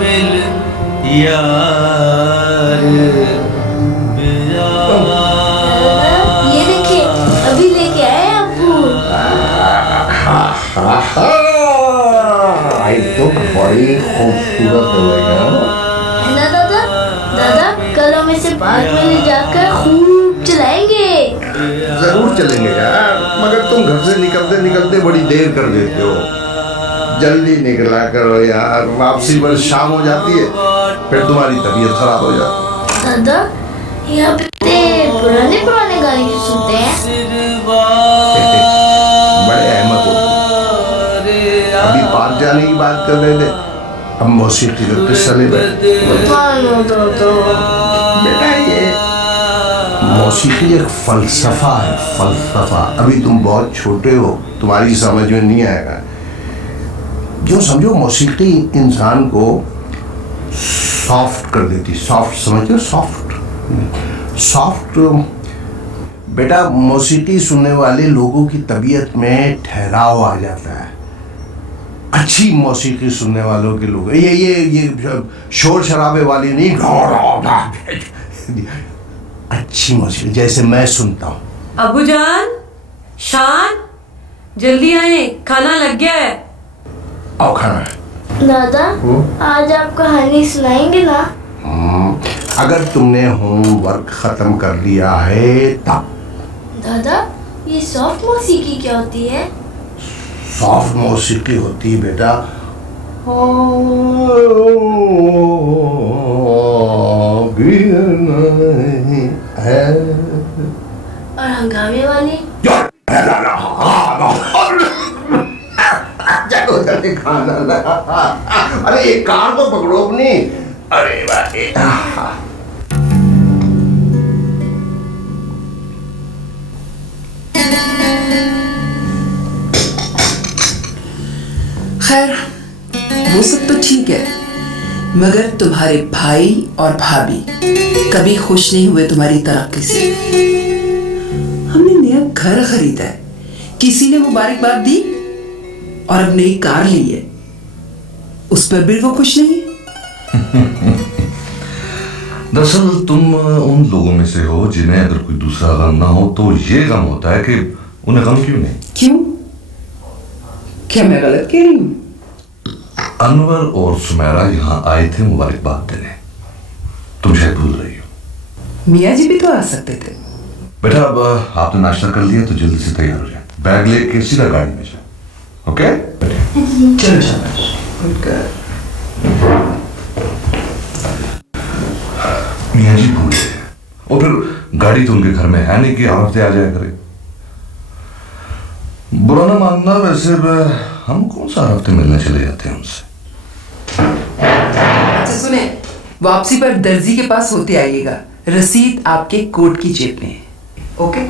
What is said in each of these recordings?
मिल यार ये देखिए, अभी लेके आए अब्बू। आई तो बड़ी खूबसूरत है ना दादा, दादा कल हम इसे पार्क में ले जाकर खूब चलाएंगे। जरूर चलेंगे यार, मगर तुम घर से निकलते निकलते बड़ी देर कर देते हो। जल्दी निकला करो यार, वापसी पर शाम हो जाती है, फिर तुम्हारी तबीयत खराब हो जाती है। दादा यहाँ पे पुराने पुराने गाने क्यों सुनते हैं? बड़े अहमद हो, अभी पार्क जाने की बात कर रहे थे, अब मौसीकी का किस्सा ले बैठे। बेटा ये मौसीकी एक फलसफा है, फलसफा। अभी तुम बहुत छोटे हो, तुम्हारी समझ में नहीं आएगा। जो समझो मौसीकी इंसान को सॉफ्ट कर देती, सॉफ्ट समझो, सॉफ्ट सॉफ्ट। बेटा मौसीकी सुनने वाले लोगों की तबीयत में ठहराव आ जाता है। अच्छी मौसीकी सुनने वालों के लोग, ये शोर शराबे वाली नहीं, अच्छी मौसीकी जैसे मैं सुनता हूँ। अबूजान, शान, जल्दी आए, खाना लग गया है। आओ खाना। दादा आज आप कहानी सुनाएंगे ना? अगर तुमने होमवर्क खत्म कर लिया है तब। दादा ये सॉफ्ट मौसीकी क्या होती है? सॉफ्ट मौसीकी होती है बेटा, है। और हंगामे वाली? चलो जल्दी खाना ला। अरे एक कार तो पकड़ो अपनी। अरे भाई खैर वो सब तो ठीक है, मगर तुम्हारे भाई और भाभी कभी खुश नहीं हुए तुम्हारी तरक्की से। हमने नया घर खरीदा है, किसी ने मुबारकबाद दी, और अब नई कार ली है, उस पर भी वो खुश नहीं। दरअसल तुम उन लोगों में से हो जिन्हें अगर कोई दूसरा गम ना हो तो ये गम होता है कि उन्हें गम क्यों नहीं। क्यों? क्या मैं गलत कह रही हूँ? अनवर और सुमेरा यहाँ आए थे मुबारकबाद देने, तुम शायद भूल रही हो। मियाँ जी भी तो आ सकते थे। बेटा अब आपने नाश्ता कर लिया तो जल्दी से तैयार हो जाए, बैग लेके सीधा गाड़ी में जाए। ओके? चलो शाबाश, गुड गर्ल। मियाँ जी भूल गए, और फिर गाड़ी तो उनके घर में है नहीं कि हर हफ्ते आ जाया करे। बुरा ना मानना, वैसे हम कौन सा हफ्ते मिलने चले जाते हैं उनसे। अच्छा सुने, वापसी पर दर्जी के पास होते आइएगा, रसीद आपके कोट की जेब में है। ओके?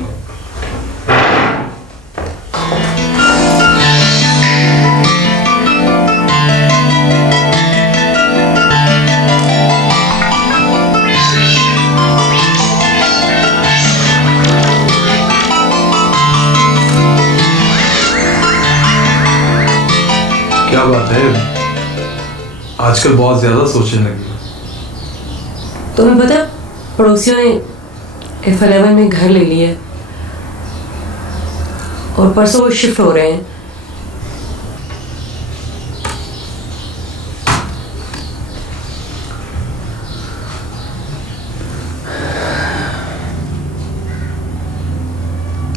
क्या बात है, आजकल बहुत ज्यादा सोचने लगी। तुम्हें पता पड़ोसियों ने F11 में घर ले लिया और परसों वो शिफ्ट हो रहे हैं।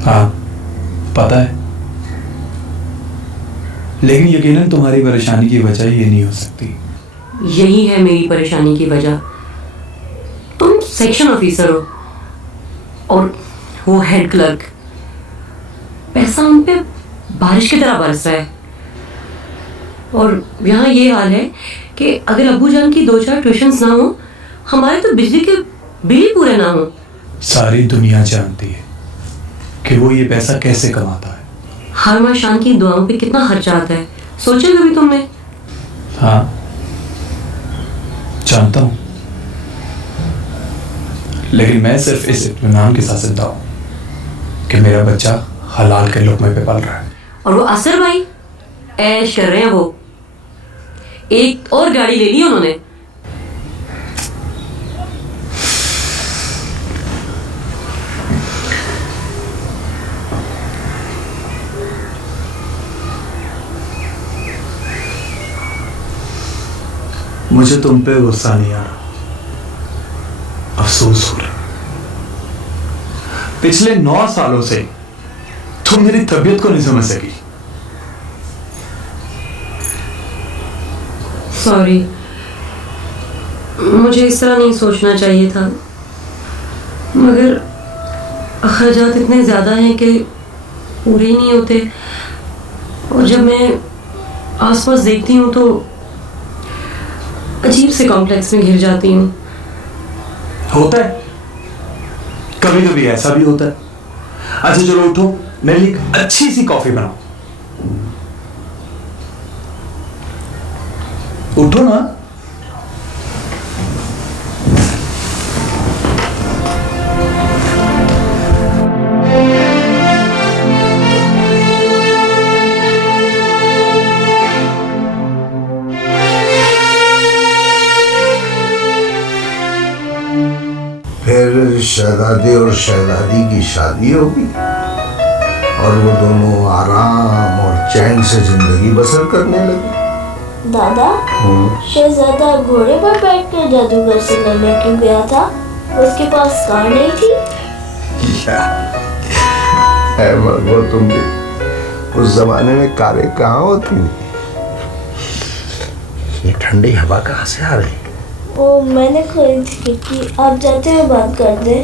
हाँ पता है, लेकिन यकीनन तुम्हारी परेशानी की वजह ये नहीं हो सकती। यही है मेरी परेशानी की वजह। तुम सेक्शन ऑफिसर हो और वो हेड क्लर्क, पैसा उन पे बारिश की तरह बरस रहा है, और यहाँ ये हाल है कि अगर अब्बू जान की 2-4 ट्यूशन्स ना हो, हमारे तो बिजली के बिल ही पूरे ना हो। सारी दुनिया जानती है कि वो ये पैसा कैसे कमाता है। हर माह शान की दुआओं पे कितना खर्चा आता है, सोचा कभी तुमने? हाँ जानता हूं, लेकिन मैं सिर्फ इस इत्मीनान के साथ जिंदा हूं कि मेरा बच्चा हलाल के लुक़मे पे पल रहा है। और वो असर भाई, ऐश कर रहे हैं वो। एक और गाड़ी ले ली उन्होंने। मुझे तुम पे गुस्सा नहीं आ रहा, अफसोस हो रहा। पिछले 9 सालों से तुम मेरी तबीयत को नहीं समझ सकी। सॉरी, मुझे इस तरह नहीं सोचना चाहिए था, मगर अखराजात इतने ज़्यादा हैं कि पूरे ही नहीं होते। और जब मैं आसपास देखती हूँ तो अजीब से कॉम्प्लेक्स में घिर जाती हूँ। होता है, कभी कभी ऐसा भी होता है। अच्छा चलो उठो, मेरे लिए एक अच्छी सी कॉफी बनाओ। उठो ना। फिर शहजादे और शहजादी की शादी होगी और वो दोनों आराम और चैन से जिंदगी बसर करने लगे। दादा, शहजादा घोड़े पर बैठकर जादूगर से लड़ने क्यों गया था? उसके पास कार नहीं थी? है मरगो, तुम भी उस जमाने में कारें कहाँ होती? ये ठंडी हवा कहाँ से आ रही? वो मैंने खरीदी खिड़की, आप जाते हुए बात कर दे।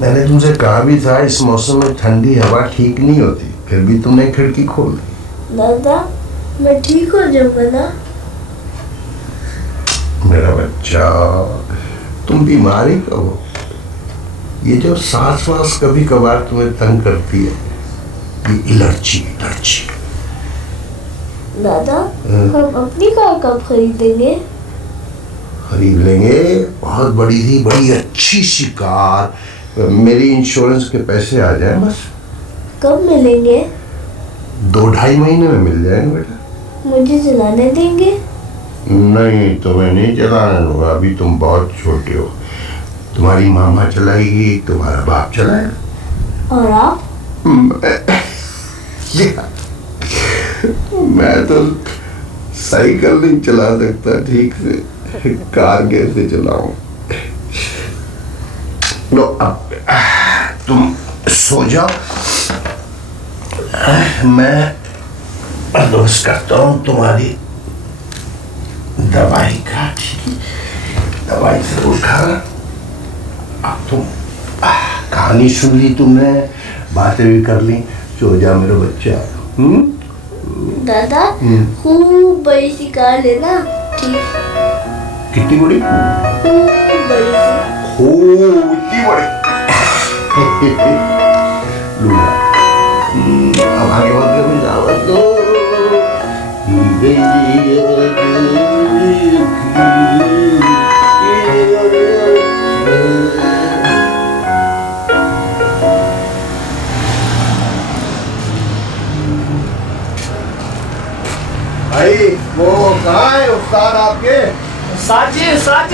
मैंने तुमसे कहा भी था इस मौसम में ठंडी हवा ठीक नहीं होती, फिर भी तुमने खिड़की खोल दी। दादा, मैं ठीक हो जाऊंगा ना? मेरा बच्चा, तुम बीमारी का हो। ये जो सांस वास कभी कभार तुम्हें तंग करती है, ये एलर्जी। दादा, हम अपनी कार कब खरीदेंगे? खरीद लेंगे, बहुत बड़ी थी, बड़ी अच्छी सी कार। मेरी इंश्योरेंस के पैसे आ जाए बस। कब मिलेंगे? 2-2.5 महीने में मिल जाएंगे बेटा। मुझे चलाने देंगे? नहीं, तुम्हें नहीं चलाना होगा, अभी तुम बहुत छोटे हो। तुम्हारी मामा चलाएगी, तुम्हारा बाप चलाएगा। और आप? मैं तो साइकिल नहीं चला सकता ठीक से, कार कैसे चलाऊं? लो अब तुम सो जाओ, मैं बंदोबस्त करता हूँ तुम्हारी दवाई का। दवाई से उठा, अब तुम कहानी सुन ली तुमने, बातें भी कर ली, सो जा मेरा बच्चा। दादा, खूब बड़ी सी कार लेना, ठीक? कितनी बड़ी? खूब बड़ी सी। इतनी बड़ी? लूना, अब आगे बढ़ के दावत दो। भाई वो कहाँ है उस्ताद आपके? साची सर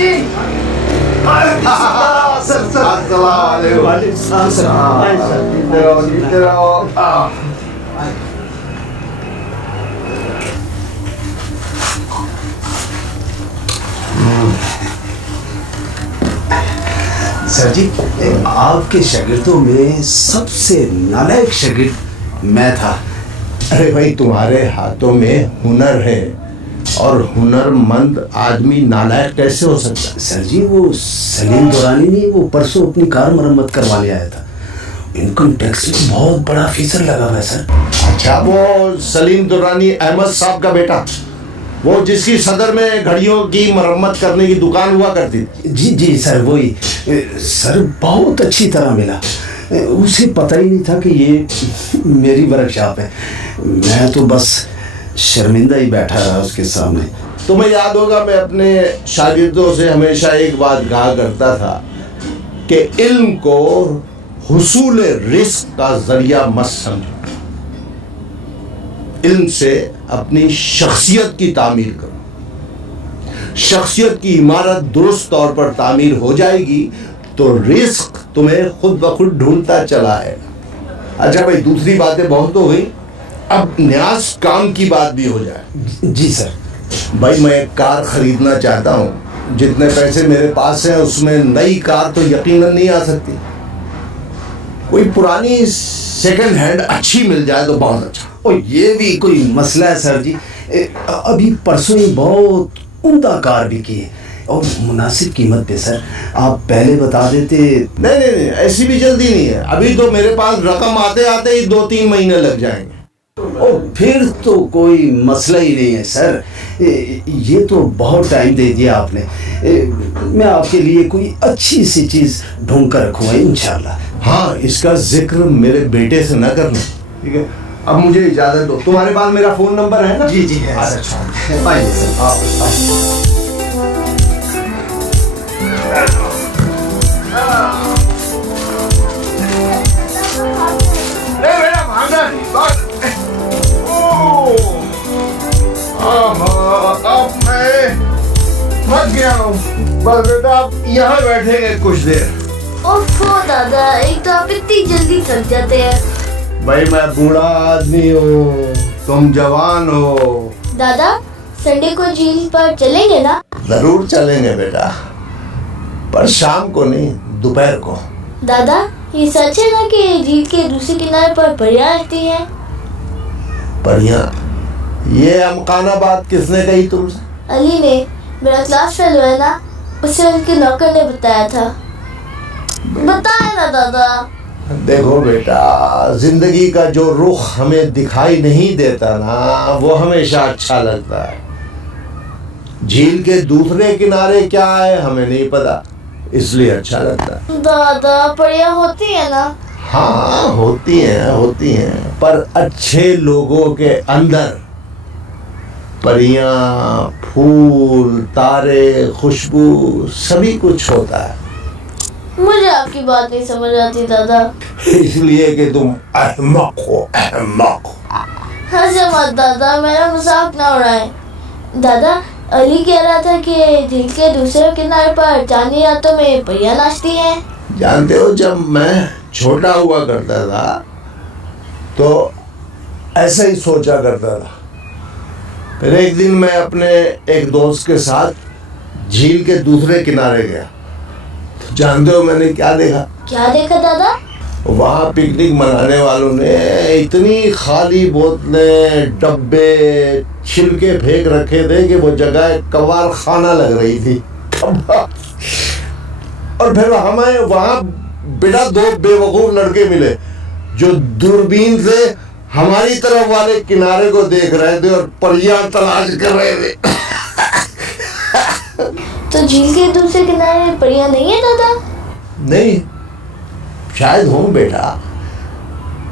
जी, आपके शागिर्दों में सबसे नालायक शागिर्द मैं था। अरे भाई, तुम्हारे हाथों में हुनर है और हुनरमंद आदमी नालायक कैसे हो सकता है? सर जी, वो सलीम दुरानी नहीं, वो परसों अपनी कार मरम्मत करवाने आया था। इनकम टैक्स में बहुत बड़ा फीसर लगा हुआ है सर। अच्छा, वो सलीम दुरानी अहमद साहब का बेटा, वो जिसकी सदर में घड़ियों की मरम्मत करने की दुकान हुआ करती थी? जी सर, वही। सर बहुत अच्छी तरह मिला, उसे पता ही नहीं था कि ये मेरी वर्कशॉप है। मैं तो बस शर्मिंदा ही बैठा रहा उसके सामने। तुम्हें याद होगा, मैं अपने शागिर्दों से हमेशा एक बात कहा करता था कि इल्म को हुसूल रिस्क का जरिया मत समझो। इल्म से अपनी शख्सियत की तामीर करो। शख्सियत की इमारत दुरुस्त तौर पर तामीर हो जाएगी तो रिस्क तुम्हें खुद ब खुद ढूंढता चला आएगा। अच्छा भाई, दूसरी बातें बहुत हो गई, अब न्यास काम की बात भी हो जाए। जी सर। भाई मैं एक कार खरीदना चाहता हूँ, जितने पैसे मेरे पास हैं उसमें नई कार तो यकीनन नहीं आ सकती, कोई पुरानी सेकंड हैंड अच्छी मिल जाए तो बहुत अच्छा। और ये भी कोई मसला है सर जी, अभी परसों ही बहुत उम्दा कार बिकी है और मुनासिब कीमत पे सर। आप पहले बता देते। नहीं नहीं नहीं, ऐसी भी जल्दी नहीं है, अभी तो मेरे पास रकम आते आते ही 2-3 महीने लग जाएंगे। और फिर तो कोई मसला ही नहीं है सर, ये तो बहुत टाइम दे दिया आपने। मैं आपके लिए कोई अच्छी सी चीज़ ढूंढ कर रखूँगा इंशाल्लाह। हाँ, इसका जिक्र मेरे बेटे से न करना, ठीक है? अब मुझे इजाज़त दो। तुम्हारे पास मेरा फ़ोन नंबर है ना? जी जी है। अच्छा, आइए सर। आप अब मैं थक गया हूँ, बस बेटा आप यहाँ बैठेंगे कुछ देर। ओफो दादा, एक तो आप इतनी जल्दी थक जाते हैं। भाई मैं बूढ़ा आदमी हूँ, तुम जवान हो। दादा, संडे को झील पर चलेंगे ना? जरूर चलेंगे बेटा, पर शाम को नहीं, दोपहर को। दादा, ये सच है ना कि झील के दूसरे किनारे पर परियां रहती हैं? परियां? ये अमकाना बात किसने कही तुमसे? अली ने, मेरा क्लास फेलो है ना, उसे उनके नौकर ने बताया था। बताया ना दादा। देखो बेटा, जिंदगी का जो रुख हमें दिखाई नहीं देता ना, वो हमेशा अच्छा लगता है। झील के दूसरे किनारे क्या है हमें नहीं पता, इसलिए अच्छा लगता है। दादा, परियां होती है ना? हाँ होती हैं, पर अच्छे लोगों के अंदर परियां, फूल, तारे, खुशबू सभी कुछ होता है। मुझे आपकी बात नहीं समझ आती दादा। इसलिए कि तुम अहमक हो, अहमक। हंसे मत दादा, मेरा मजाक ना उड़ाए। दादा, अली कह रहा था कि झील के दूसरे किनारे पर चांदनी रातों में परियां नाचती हैं। जानते हो, जब मैं छोटा हुआ करता था तो ऐसा ही सोचा करता था। फिर एक दिन मैं अपने एक दोस्त के साथ झील के दूसरे किनारे गया, तो जानते हो मैंने क्या देखा? क्या देखा दादा? वहाँ पिकनिक मनाने वालों ने इतनी खाली बोतलें, डब्बे, छिलके फेंक रखे थे कि वो जगह कबार खाना लग रही थी। और फिर हमें वहाँ बेटा 2 बेवकूफ लड़के मिले जो दूरबीन से हमारी तरफ वाले किनारे को देख रहे थे और परियां तलाश कर रहे थे। तो झील के दूसरे किनारे परियां नहीं है दादा? नहीं, शायद हो बेटा,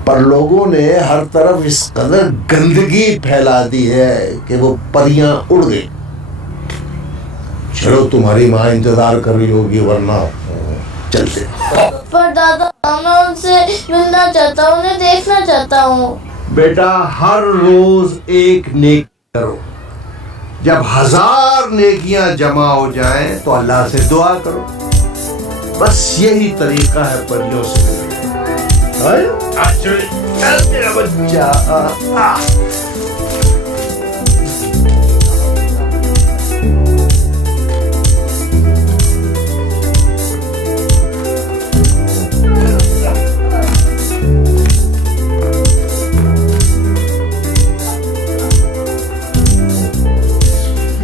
पर लोगों ने हर तरफ इस कदर गंदगी फैला दी है कि वो परियां उड़ गई। चलो, तुम्हारी माँ इंतजार कर रही होगी, वरना चलते। पर दादा, मैं उनसे मिलना चाहता हूँ, उन्हें देखना चाहता हूँ। बेटा, हर रोज एक नेकी करो, जब 1000 नेकियां जमा हो जाएं तो अल्लाह से दुआ करो। बस यही तरीका है परियों से मिलने। चल मेरा बच्चा।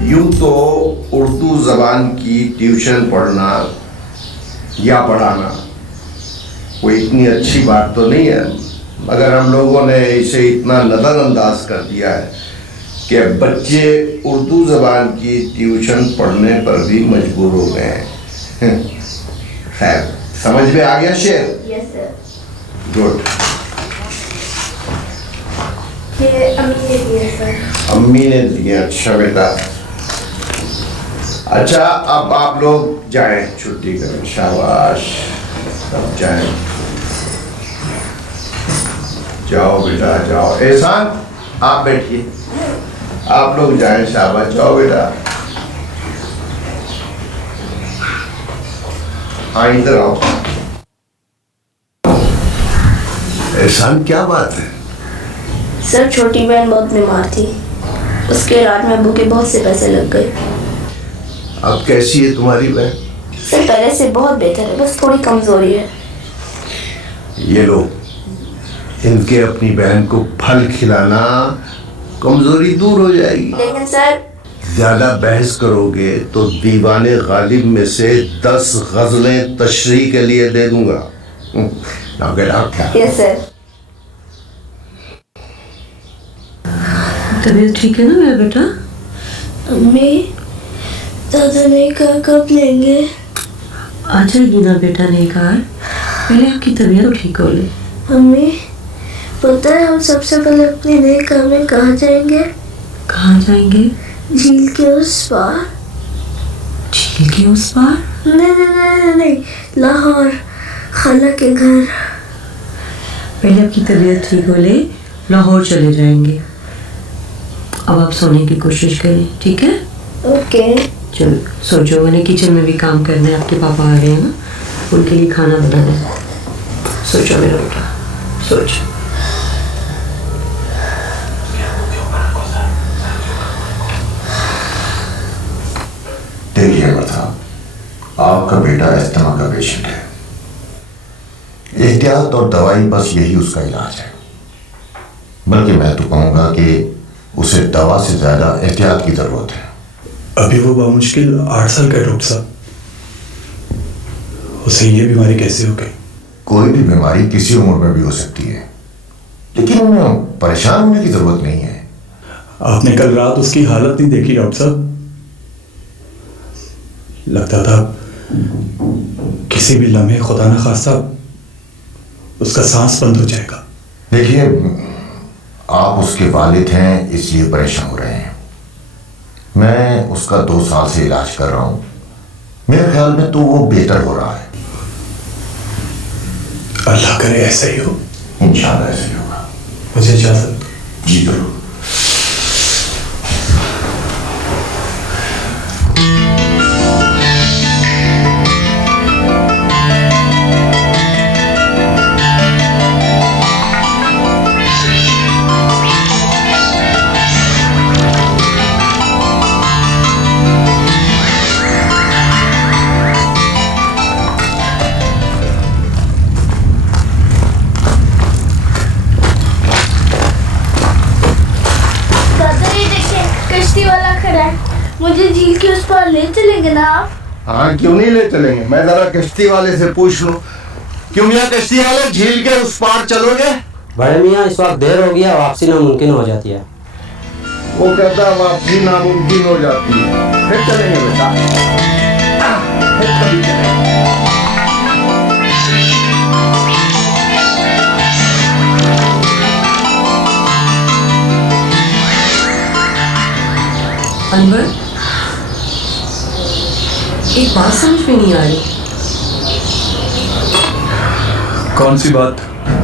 यूं तो उर्दू ज़बान की ट्यूशन पढ़ना या पढ़ाना कोई इतनी अच्छी बात तो नहीं है, मगर हम लोगों ने इसे इतना नज़रअंदाज कर दिया है कि बच्चे उर्दू ज़बान की ट्यूशन पढ़ने पर भी मजबूर हो गए हैं। खैर, समझ में आ गया शेर? Yes sir. गुड। ये अम्मी ने दिया सर। अम्मी ने दिया? अच्छा बेटा। अच्छा, अब आप लोग जाएं, छुट्टी करें। शाबाश, अब जाएं। जाओ बेटा जाओ। एहसान, आप बैठिए, आप लोग जाएं, शाबाश, जाओ बेटा। हाँ, इधर आओ। एहसान, क्या बात है? सर छोटी बहन बहुत बीमार थी, उसके इलाज में अब्बू के बहुत से पैसे लग गए। अब कैसी है तुम्हारी बहन? सर पहले से बहुत बेहतर है, बस थोड़ी कमजोरी है। ये लो, इनके अपनी बहन को फल खिलाना, कमजोरी दूर हो जाएगी। लेकिन सर ज्यादा बहस करोगे तो दीवाने गालिब में से 10 गजलें तशरीह के लिए दे दूंगा। Now get out. Yes sir. तबीयत ठीक है ना मेरा बेटा? अम्मी, दादा ने कहा कब लेंगे? आ जाएगी ना बेटा नेकार, पहले आपकी तबीयत तो ठीक हो ले। अम्मी, पता है हम सबसे पहले अपनी नए कार में कहाँ जाएंगे? कहाँ जाएंगे? झील के उस पार। झील के उस पार? नहीं, लाहौर, खाला के घर। पहले आपकी तबीयत ठीक हो ले, लाहौर चले जाएंगे। अब आप सोने की कोशिश करें, ठीक है? ओके। चलो सो जाओ, मैंने किचन में भी काम करना है, आपके पापा आ रहे हैं ना, उनके लिए खाना बनाना है। सो जाओ मेरा बेटा, सो जाओ। देखिए बता, आपका बेटा अस्थमा का पेशेंट है। एहतियात और दवाई बस यही उसका इलाज है। बल्कि मैं तो कहूँगा कि उसे दवा से ज्यादा एहतियात की जरूरत है। अभी वो बामुश्किल 8 साल का है डॉक्टर साहब, उसे ये बीमारी कैसे हो गई? कोई भी बीमारी किसी उम्र में भी हो सकती है, लेकिन परेशान होने की जरूरत नहीं है। आपने कल रात उसकी हालत नहीं देखी डॉक्टर साहब? लगता था किसी भी लम्हे खुदा न खास्ता उसका सांस बंद हो जाएगा। देखिए, आप उसके वालिद हैं इसलिए परेशान हो रहे हैं। मैं उसका 2 साल से इलाज कर रहा हूं, मेरे ख्याल में तो वो बेहतर हो रहा है। अल्लाह करे ऐसा ही हो। इंशाल्लाह ऐसा ही होगा। मुझे इजाजत। जी जरूर। मुझे झील के उस पार ले चलेंगे ना आप? हाँ, क्यों नहीं ले चलेंगे। मैं जरा कश्ती वाले से पूछ लूं। क्यों मियाँ कश्ती वाले, झील के उस पार चलोगे? बड़े मियाँ, इस वक्त देर हो गया, वापसी नामुमकिन हो जाती है। वो कहता वापसी नामुमकिन हो जाती है। फिर चलेंगे बेटा, फिर कभी चलेंगे। अनवर, एक बात समझ में नहीं आ रही। कौन सी बात?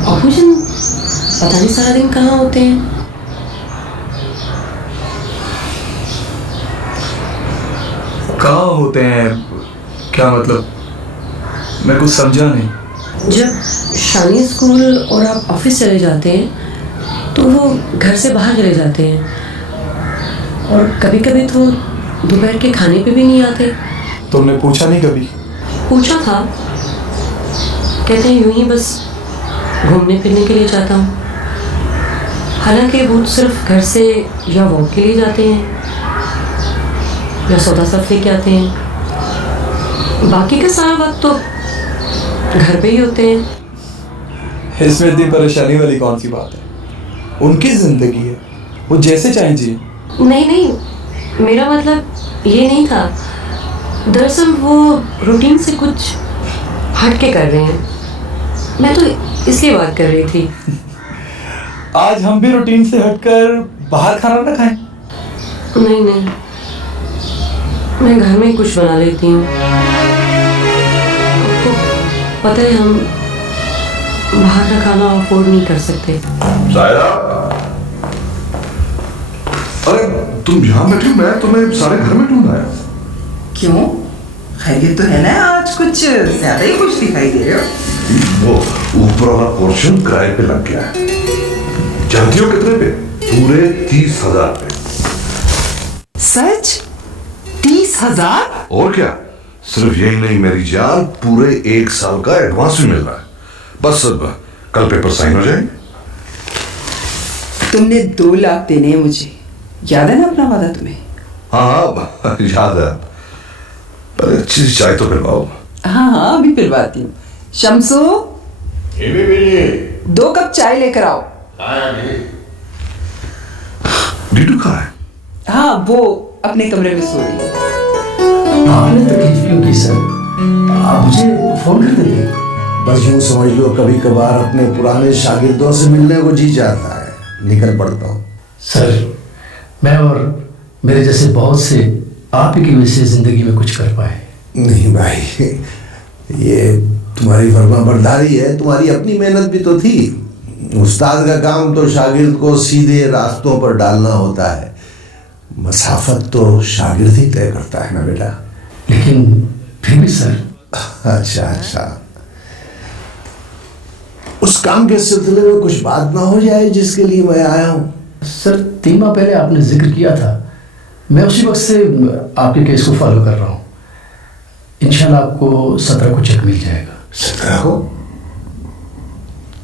ऑपरेशन पता नहीं सारा दिन कहाँ होते हैं। कहाँ होते हैं? क्या मतलब? मैं कुछ समझा नहीं। जब शानी स्कूल और आप ऑफिस चले जाते हैं तो वो घर से बाहर चले जाते हैं, और कभी कभी तो दोपहर के खाने पे भी नहीं आते। तुमने पूछा नहीं कभी? पूछा था, कहते हैं यूं ही बस घूमने फिरने के लिए जाता हूँ। हालांकि वो सिर्फ घर से या वॉक के लिए जाते हैं या सौदा सब लेके आते हैं, बाकी का सारा वक्त तो घर पे ही होते हैं। इसमें इतनी परेशानी वाली कौन सी बात है? उनकी जिंदगी है, वो जैसे चाहे जिए। नहीं नहीं, मेरा मतलब ये नहीं था। दरअसल वो रूटीन से कुछ हट के कर रहे हैं, मैं तो इसलिए बात कर रही थी। आज हम भी रूटीन से हटकर बाहर खाना ना खाएं? नहीं नहीं, मैं घर में ही कुछ बना लेती हूँ। आपको पता है हम बाहर का खाना अफोर्ड नहीं कर सकते। सायरा, अरे तुम यहाँ बैठे हो, मैं तुम्हें सारे घर में ढूंढ आया। क्यों, खैरियत तो है ना? आज कुछ ज्यादा ही खुश दिखाई दे रहे हो। वो ऊपर वाला पोर्शन किराए पे लग गया है। जानती हो कितने पे? पूरे 30,000 पे। सच? 30,000? और क्या, सिर्फ यही नहीं मेरी जान, पूरे 1 साल का एडवांस भी मिल रहा है। बस अब कल पेपर साइन हो जाएंगे। तुमने 2 लाख देने हैं मुझे, याद है ना अपना वादा तुम्हें? हाँ याद है। पर अच्छी सी चाय तो पिलवाओ। हाँ अभी पिलवाती हूँ। शम्सू, 2 कप चाय लेकर आओ। डीडू कहाँ है? हाँ वो अपने कमरे में सो रही है। आपने तकलीफ क्यों की सर? आप मुझे फोन कर देते। बस यूँ समझ लो कभी कभार अपने पुराने शागिर्दों से मिलने को जी जाता है, निकल पड़ता हूँ। सर मैं और मेरे जैसे बहुत से आप ही की वजह से जिंदगी में कुछ कर पाए। नहीं भाई, ये तुम्हारी फर्माबरदारी है, तुम्हारी अपनी मेहनत भी तो थी। उस्ताद का काम तो शागिर्द को सीधे रास्तों पर डालना होता है, मसाफत तो शागिर्द ही तय करता है ना बेटा। लेकिन फिर भी सर। अच्छा, उस काम के सिलसिले में कुछ बात ना हो जाए जिसके लिए मैं आया हूँ। सर 3 माह पहले आपने जिक्र किया था, मैं उसी वक्त से आपके केस को फॉलो कर रहा हूँ। इंशाल्लाह आपको 17 को चेक मिल जाएगा। 17 को?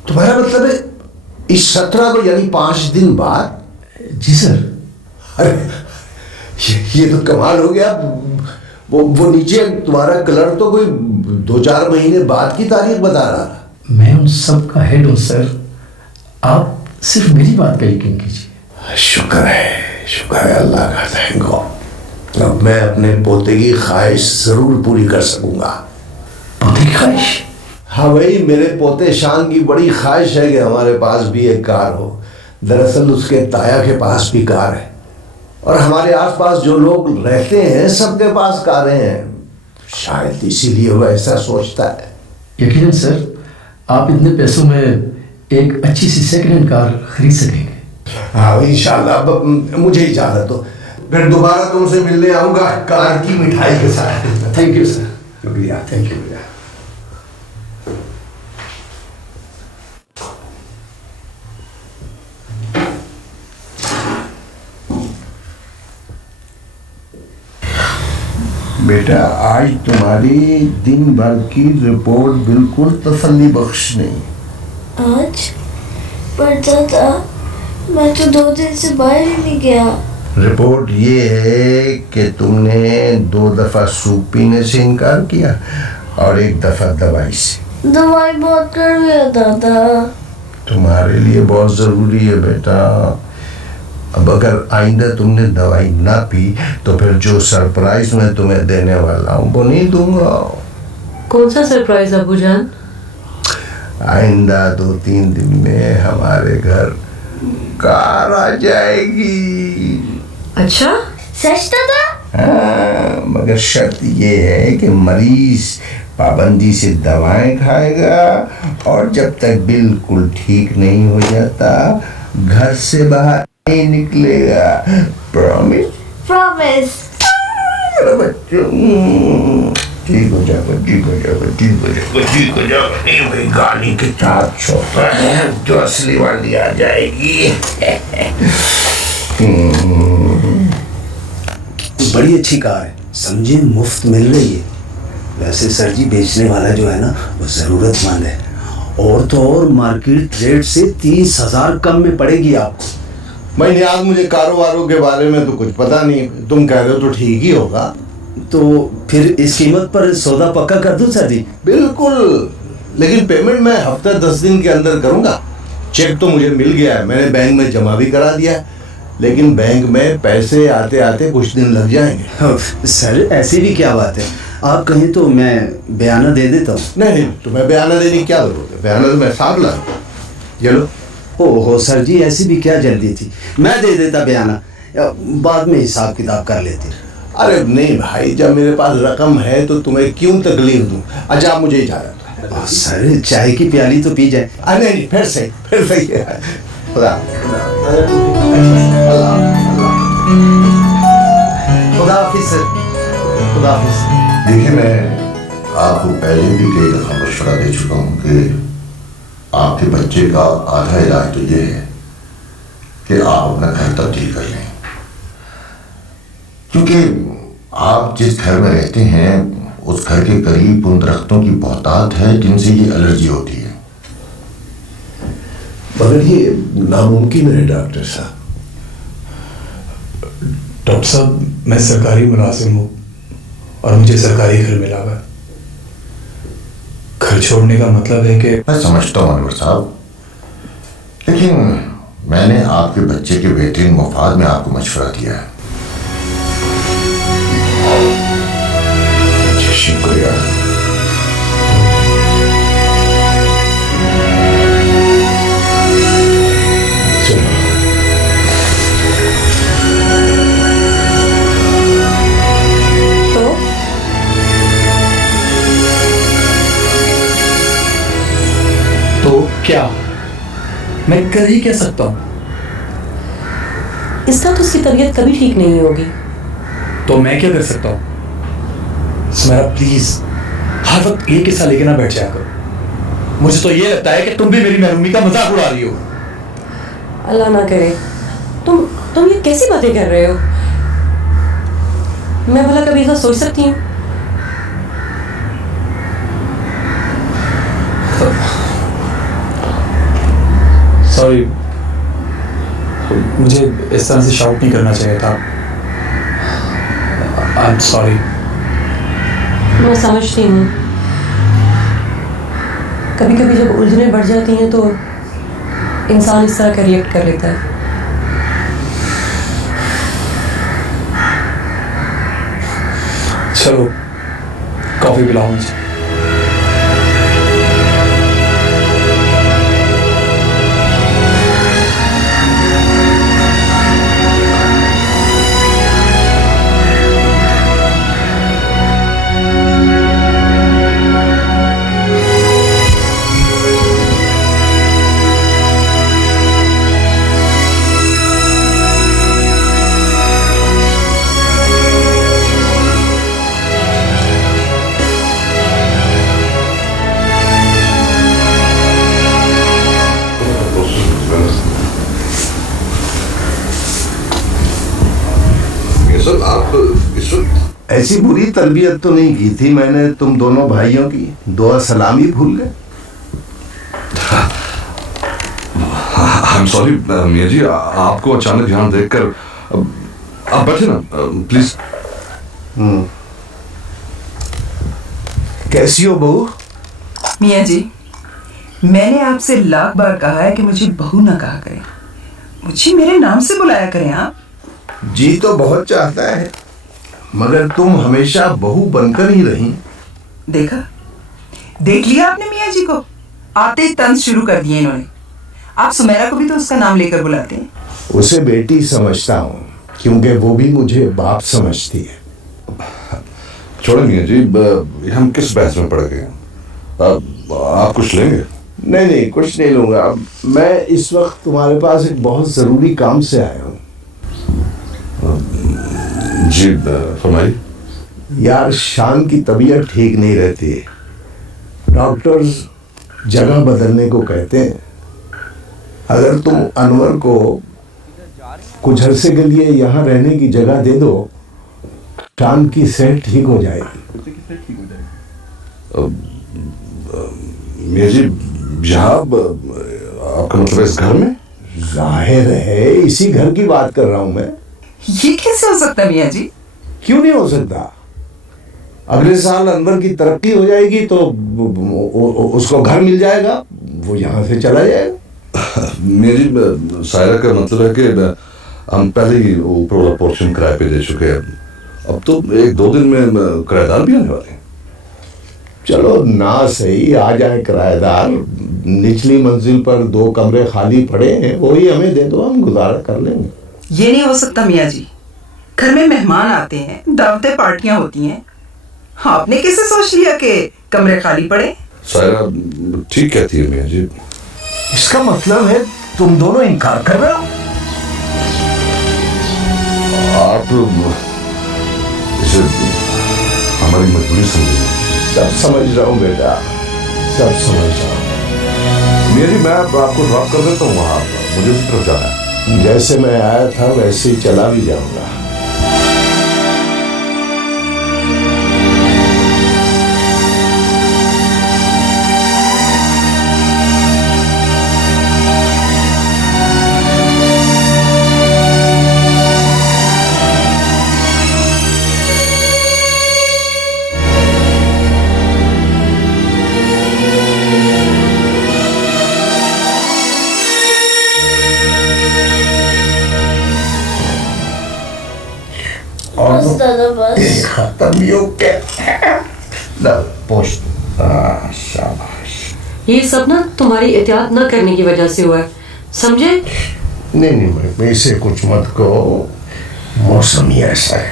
तुम्हारा मतलब है इस 17 को, यानी 5 दिन बाद? जी सर। अरे ये तो कमाल हो गया। वो नीचे तुम्हारा कलर तो कोई 2-4 महीने बाद की तारीख बता रहा था। मैं उन सब का हेड हूँ सर, आप सिर्फ मेरी बात का यकीन कीजिए। शुक्र है अल्लाह का, थैंक गॉड। अब मैं अपने पोते की ख्वाहिश जरूर पूरी कर सकूंगा। पोते की ख्वाहिश? हाँ भाई, मेरे पोते शान की बड़ी ख्वाहिश है कि हमारे पास भी एक कार हो। दरअसल उसके ताया के पास भी कार है, और हमारे आसपास जो लोग रहते हैं सबके पास कारें हैं। शायद इसीलिए वो ऐसा सोचता है। यकीनन सर, आप इतने पैसों में एक अच्छी सी सेकंड हैंड कार खरीद सकेंगे। हाँ इंशाल्लाह। मुझे इजाजत दो, फिर दोबारा तुमसे मिलने आऊंगा कार की मिठाई के साथ। Thank you sir. शुक्रिया, थैंक यू भैया। बेटा, आज तुम्हारी दिन भर की रिपोर्ट बिल्कुल तसल्ली बख्श नहीं। आज? पर दादा मैं तो 2 दिन से बाहर ही नहीं गया। रिपोर्ट ये है कि तुमने 2 दफा सूप पीने से इनकार किया और 1 दफा दवाई से। दवाई बहुत कड़वी है दादा। तुम्हारे लिए बहुत जरूरी है बेटा। अब अगर आइंदा तुमने दवाई ना पी तो फिर जो सरप्राइज मैं तुम्हें देने वाला हूँ वो नहीं दूंगा। कौन सा सरप्राइज अबूजान? आइंदा 2-3 दिन में हमारे घर कार आ जाएगी। अच्छा? सच दादा? हाँ, मगर शर्त ये है कि मरीज पाबंदी से दवाएं खाएगा और जब तक बिल्कुल ठीक नहीं हो जाता घर से बाहर नहीं निकलेगा। प्रॉमिस? प्रॉमिस। बच्चों, ठीक हो जाएगा, ठीक हो जाएगा, ठीक हो जाएगा, ठीक हो जाएगा। नहीं भाई, गाली के साथ छोटा है जो असली वाली आ जाएगी। बड़ी अच्छी कार है, समझे, मुफ्त मिल रही है। वैसे सर जी, बेचने वाला जो है ना वो जरूरतमंद है, और तो और मार्केट रेट से 30,000 कम में पड़ेगी आपको। भाई आज मुझे कारोबारों के बारे में तो कुछ पता नहीं, तुम कह रहे हो तो ठीक ही होगा। तो फिर इस कीमत पर सौदा पक्का कर दूं सर जी? बिल्कुल, लेकिन पेमेंट मैं हफ्ता 10 दिन के अंदर करूंगा। चेक तो मुझे मिल गया है, मैंने बैंक में जमा भी करा दिया है, लेकिन बैंक में पैसे आते आते कुछ दिन लग जाएंगे। सर ऐसी भी क्या बात है, आप कहें तो मैं बयाना दे देता हूँ। नहीं, तुम्हें बयाना देने की क्या जरूरत है, बयाना तो मैं साथ ला। ये लो। ओहो सर जी, ऐसी भी क्या जल्दी थी, मैं दे देता बयाना, बाद में हिसाब किताब कर लेते। अरे नहीं भाई, जब मेरे पास रकम है तो तुम्हें क्यों तकलीफ दूं। अच्छा आप मुझे इजाजत। सर चाय की प्याली तो पी जाए। नहीं नहीं, फिर सही है। खुदा। खुदा हाफिज। देखिए, मैं आपको पहले भी कई दफा मशवरा दे चुका हूँ कि आपके बच्चे का आधा इलाज तो ये है कि आप अपना घर तब्दील कर लें, क्योंकि आप जिस घर में रहते हैं उस घर के करीब उन दरख्तों की बहुतात है जिनसे ये एलर्जी होती है। मगर ये नामुमकिन है डॉक्टर साहब। डॉक्टर साहब, मैं सरकारी मुलाजिम हूँ और मुझे सरकारी घर मिला हुआ है। घर छोड़ने का मतलब है कि मैं समझता हूँ अनवर साहब, लेकिन मैंने आपके बच्चे के बेहतरीन मुफाद में आपको मशवरा दिया है। जी शुक्रिया। तो क्या मैं कर ही कह सकता हूँ? इस तरह तो उसकी तबीयत कभी ठीक नहीं होगी। तो मैं क्या कर सकता हूँ? सुमेरा प्लीज हर वक्त ये किस्सा लेके ना बैठ जाया करो। मुझे तो ये लगता है कि तुम भी मेरी महरूमी का मजाक उड़ा रही हो। अल्लाह ना करे। तुम ये कैसी बातें कर रहे हो? मैं भला कभी ऐसा सोच सकती हूँ? सॉरी, मुझे इस तरह से शाउट नहीं करना चाहिए था। I am sorry. मैं समझती हूँ, कभी कभी जब उलझनें बढ़ जाती हैं तो इंसान इस तरह का रिएक्ट कर लेता है। चलो कॉफी पिलाओ मुझे। ऐसी बुरी तरबियत तो नहीं की थी मैंने तुम दोनों भाइयों की, दुआ सलामी भूल गए। आई एम सॉरी मियां जी, आपको अचानक ध्यान देखकर। आप बैठे ना प्लीज। कैसी हो बहू? मियां जी, मैंने आपसे लाख बार कहा है कि मुझे बहू ना कहा करें, मुझे मेरे नाम से बुलाया करें। आप जी तो बहुत चाहता है, मगर तुम हमेशा बहू बनकर ही रही। देखा, देख लिया आपने मियां जी को, आते ही तंज शुरू कर दिए इन्होंने। आप सुमेरा को भी तो उसका नाम लेकर बुलाते हैं। उसे बेटी समझता हूँ क्योंकि वो भी मुझे बाप समझती है। छोड़े मियां जी, हम किस बहस में पड़ गए? आप कुछ लेंगे? नहीं, कुछ नहीं लूंगा। मैं इस वक्त तुम्हारे पास एक बहुत जरूरी काम से आया हूँ। जी फरमाइए। यार, शान की तबीयत ठीक नहीं रहती है, डॉक्टर्स जगह बदलने को कहते हैं। अगर तुम अनवर को कुछ अरसे के लिए यहाँ रहने की जगह दे दो, शान की सेहत ठीक हो जाएगी। मियां जी, यहाँ आपका मतलब इस घर में? जाहिर है, इसी घर की बात कर रहा हूँ मैं। ये कैसे हो सकता है मियां जी? क्यों नहीं हो सकता? अगले साल अनवर की तरक्की हो जाएगी तो उसको घर मिल जाएगा, वो यहाँ से चला जाएगा। मियां जी, सायरा का मतलब है कि हम पहले ही ऊपर वाला पोर्शन किराए पे दे चुके हैं। अब तो 1-2 दिन में किराएदार भी आने वाले हैं। चलो ना सही, आ जाए किराएदार। निचली मंजिल पर 2 कमरे खाली पड़े हैं, वही हमें दे दो, हम गुजारा कर लेंगे। ये नहीं हो सकता मियां जी, घर में मेहमान आते हैं, दावतें पार्टियां होती हैं। आपने कैसे सोच लिया कि कमरे खाली पड़े? सायरा ठीक कहती है मियां जी। इसका मतलब है तुम दोनों इनकार कर रहे हो? आप इसे तुम्हारी मजबूरी समझी। सब समझ रहा हूँ बेटा, सब समझ रहा हूँ। मेरी मैं आपको ड्रॉप कर देता हूँ वहाँ, मुझे उस तरफ जाना है। जैसे मैं आया था वैसे ही चला भी जाऊंगा। बस दादा बस। खत्म ही हो गया। पोस्ट। शाबाश। ये सब ना तुम्हारी एहतियात न करने की वजह से हुआ है, समझे? नहीं नहीं, मैं इसे कुछ मत कहो, मौसम ही ऐसा है।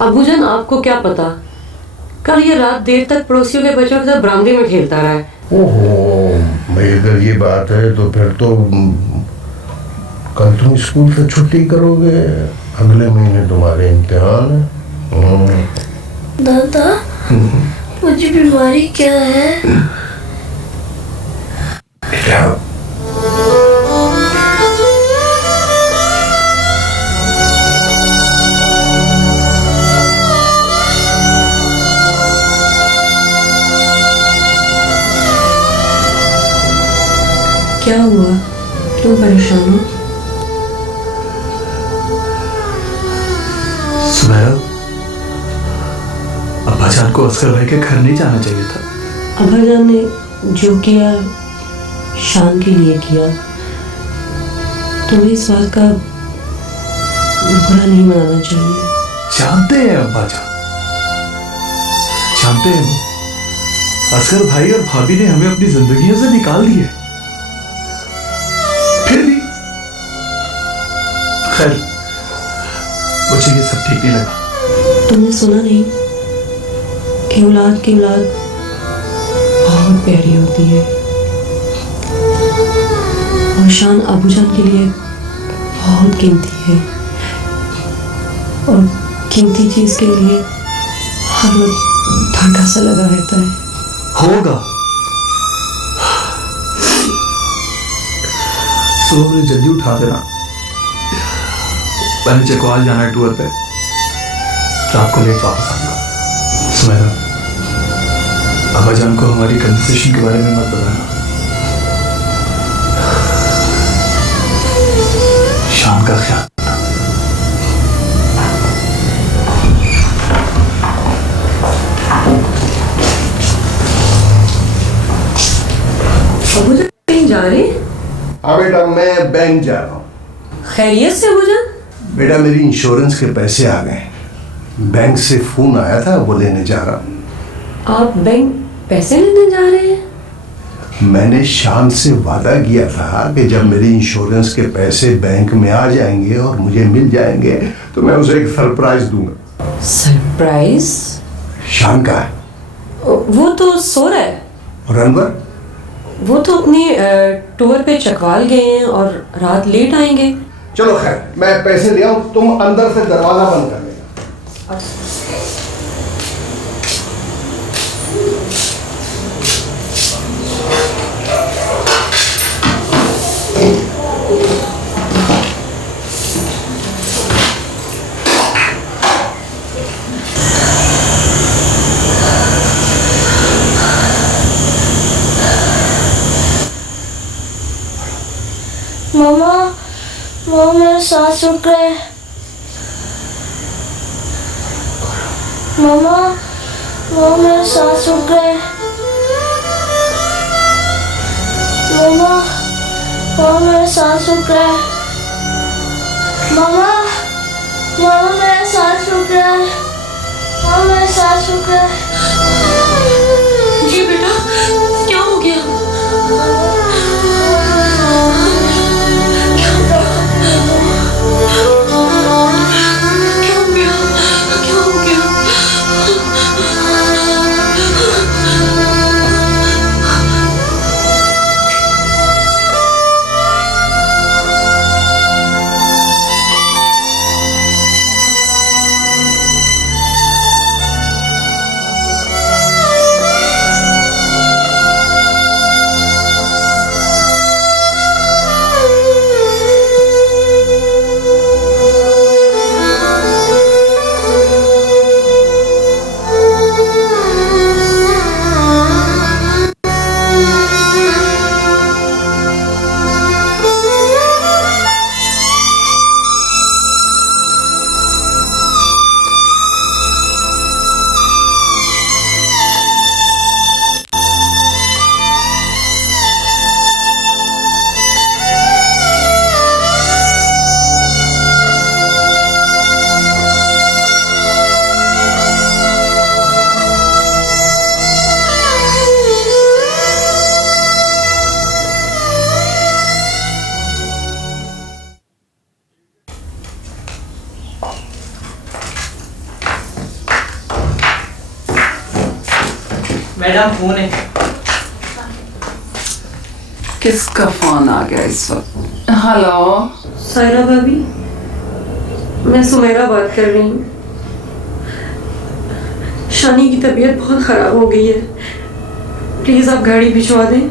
अबूजान आपको क्या पता, कल ये रात देर तक पड़ोसियों के बच्चों के साथ बरामदे में खेलता रहा है। ओहो भाई, अगर ये बात है तो फिर तो कल तुम स्कूल से छुट्टी करोगे, अगले महीने तुम्हारे इम्तिहान है। दादा मुझे बीमारी क्या है? बेटा क्या हुआ, क्यों परेशान हो? सुनैरा, अब्बाजान को असगर भाई के घर नहीं जाना चाहिए था। अब्बाजान ने जो किया शान के लिए किया, तुम्हें इस बात का बुरा नहीं मनाना चाहिए। जानते हैं अब्बाजान, जानते हैं वो असगर भाई और भाभी ने हमें अपनी जिंदगियों से निकाल दिया, फिर भी खैर मुझे ये सब ठीक नहीं लगा। तुमने सुना नहीं कि औलाद की औलाद बहुत प्यारी होती है, और शान अबूजान के लिए बहुत कीमती है, और कीमती चीज के लिए हर वक्त धागा सा लगा रहता है। होगा। सुबह मुझे जल्दी उठा देना, मैंने चकवाल जाना है टूर पे, रात को लेट वापस आऊंगा। सुमेरा, अब्बाजान को हमारी कन्वर्सेशन के बारे में मत बताना। शाम का ख्याल। अबूजान कहीं जा रहे हैं? हाँ बेटा, मैं बैंक जा रहा हूँ। खैरियत से अबूजान? बेटा मेरी इंश्योरेंस के पैसे आ गए, बैंक से फोन आया था, वो लेने जा रहा हूँ। आप बैंक पैसे लेने जा रहे हैं? मैंने शान से वादा किया था कि जब मेरी इंश्योरेंस के पैसे बैंक में आ जाएंगे और मुझे मिल जाएंगे तो मैं उसे एक सरप्राइज दूंगा। सरप्राइज? शान का है। वो तो सो रहा है। और अनवर? वो तो अपनी टूर पे चकवाल गए हैं और रात लेट आएंगे। चलो खैर, मैं पैसे ले आऊं, तुम अंदर से दरवाजा बंद कर लेना। मामा, मामा मेरा सांस रुक रहा है। मामा, मामा मेरा सांस रुक रहा है। मामा, मामा मेरा सांस रुक रहा है। मामा, मामा मेरा सांस रुक रहा है। मामा मेरा सांस रुक रहा है। जी बेटा, क्या हो गया? मैडम फोन है। किसका फोन आ गया इस वक्त? हेलो सायरा भाभी, मैं सुमेरा बात कर रही हूँ। शानी की तबीयत बहुत खराब हो गई है, प्लीज आप गाड़ी भिजवा दें।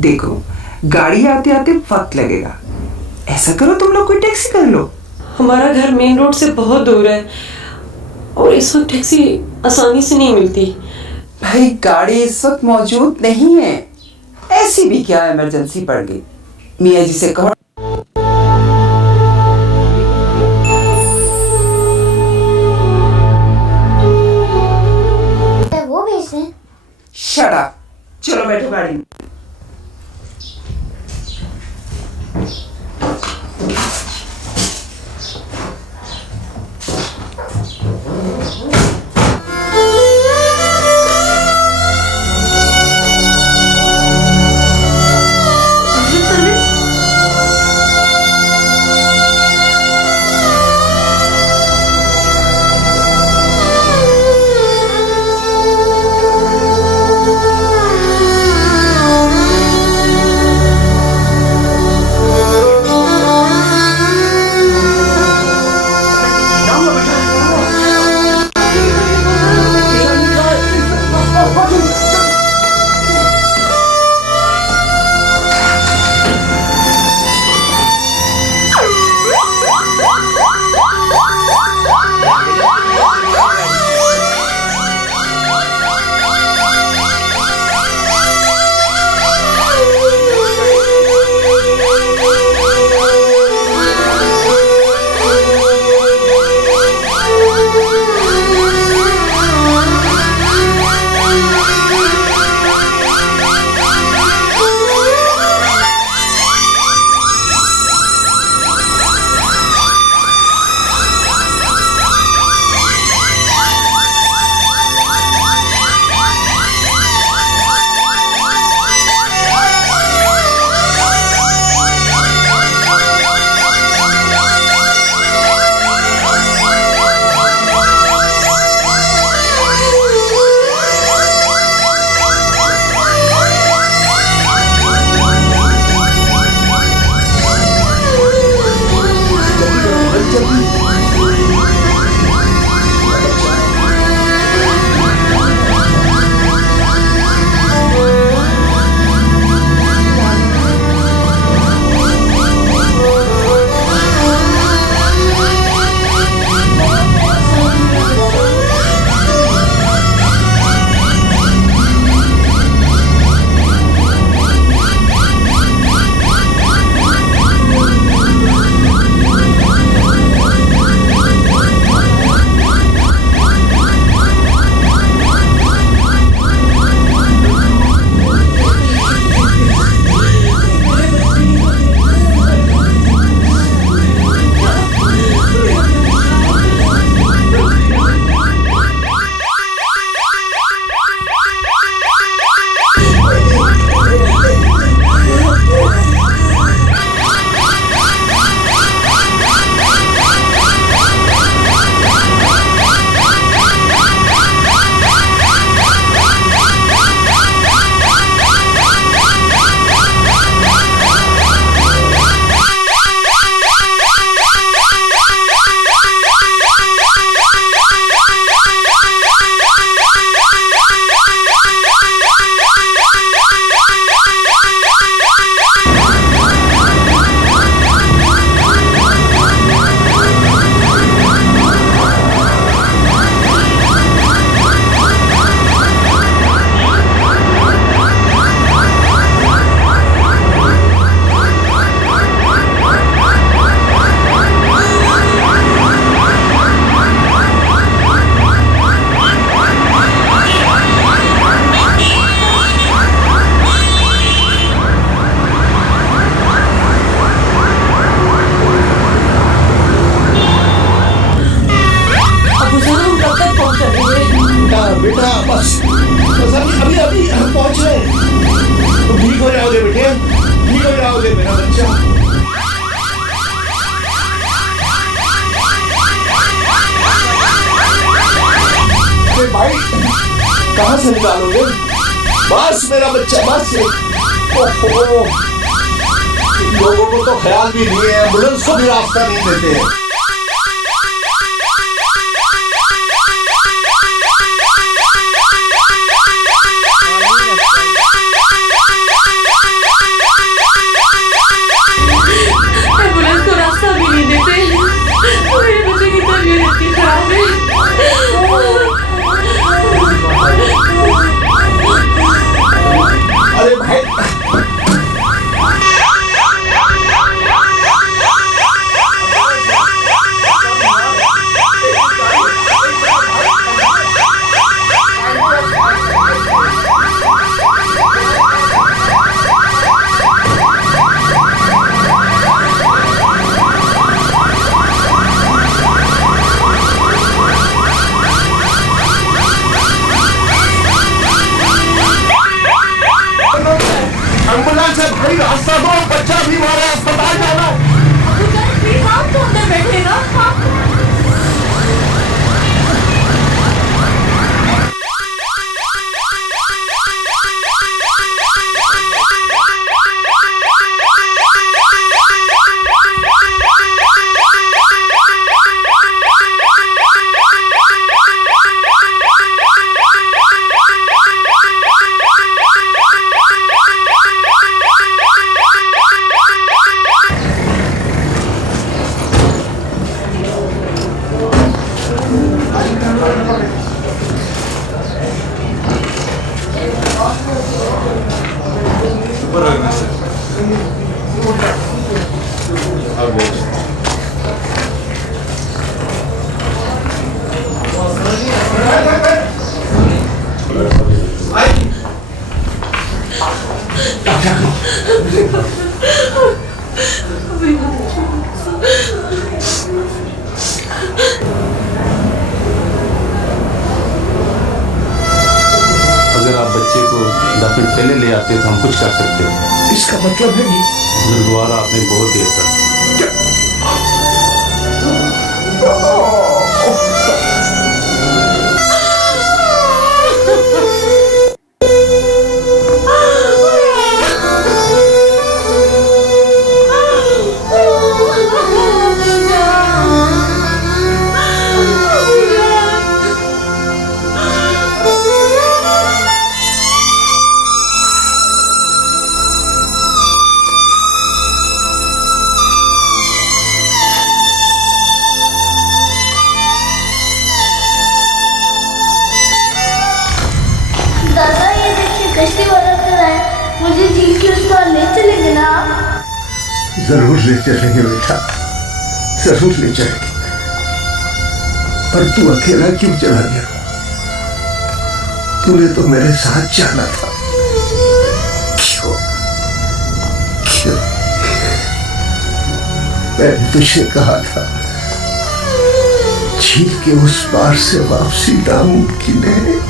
देखो, गाड़ी आते आते वक्त लगेगा, ऐसा करो तुम लोग कोई टैक्सी कर लो। हमारा घर मेन रोड से बहुत दूर है और इस वक्त टैक्सी आसानी से नहीं मिलती। भाई गाड़ी इस वक्त मौजूद नहीं है, ऐसी भी क्या इमरजेंसी पड़ गई, मियाँ जी से कहो। वो भेज दें। शट अप, चलो बैठो गाड़ी में। कहाँ से निकालोगे? बस मेरा बच्चा बस। ओहो, लोगों को तो ख्याल भी नहीं है, एम्बुलेंस को भी रास्ता नहीं देते। एम्बुलेंस को रास्ता भी नहीं देते। मेरे बच्चे की तबीयत इतनी खराब है। अरे भाई, एम्बुलेंस है भाई, रास्ता दो, बच्चा बीमार है, अस्पताल जाना है। प्लीज आप तो अंदर बैठे ना। अगर आप बच्चे को 10 मिनट पहले ले आते तो हम कुछ कर सकते। इसका मतलब है कि गुरुद्वारा आपने बहुत देर कर। दादा ये देखिए कश्ती वाला खड़ा है, मुझे झील के उस पार ले चलेंगे ना आप? जरूर ले चलेंगे बेटा, जरूर ले चलेंगे। पर तू अकेला क्यों चला गया? तूने तो मेरे साथ जाना था। क्यों? क्यों? मैंने तुझे कहा था झील के उस पार से वापसी नामुमकिन है।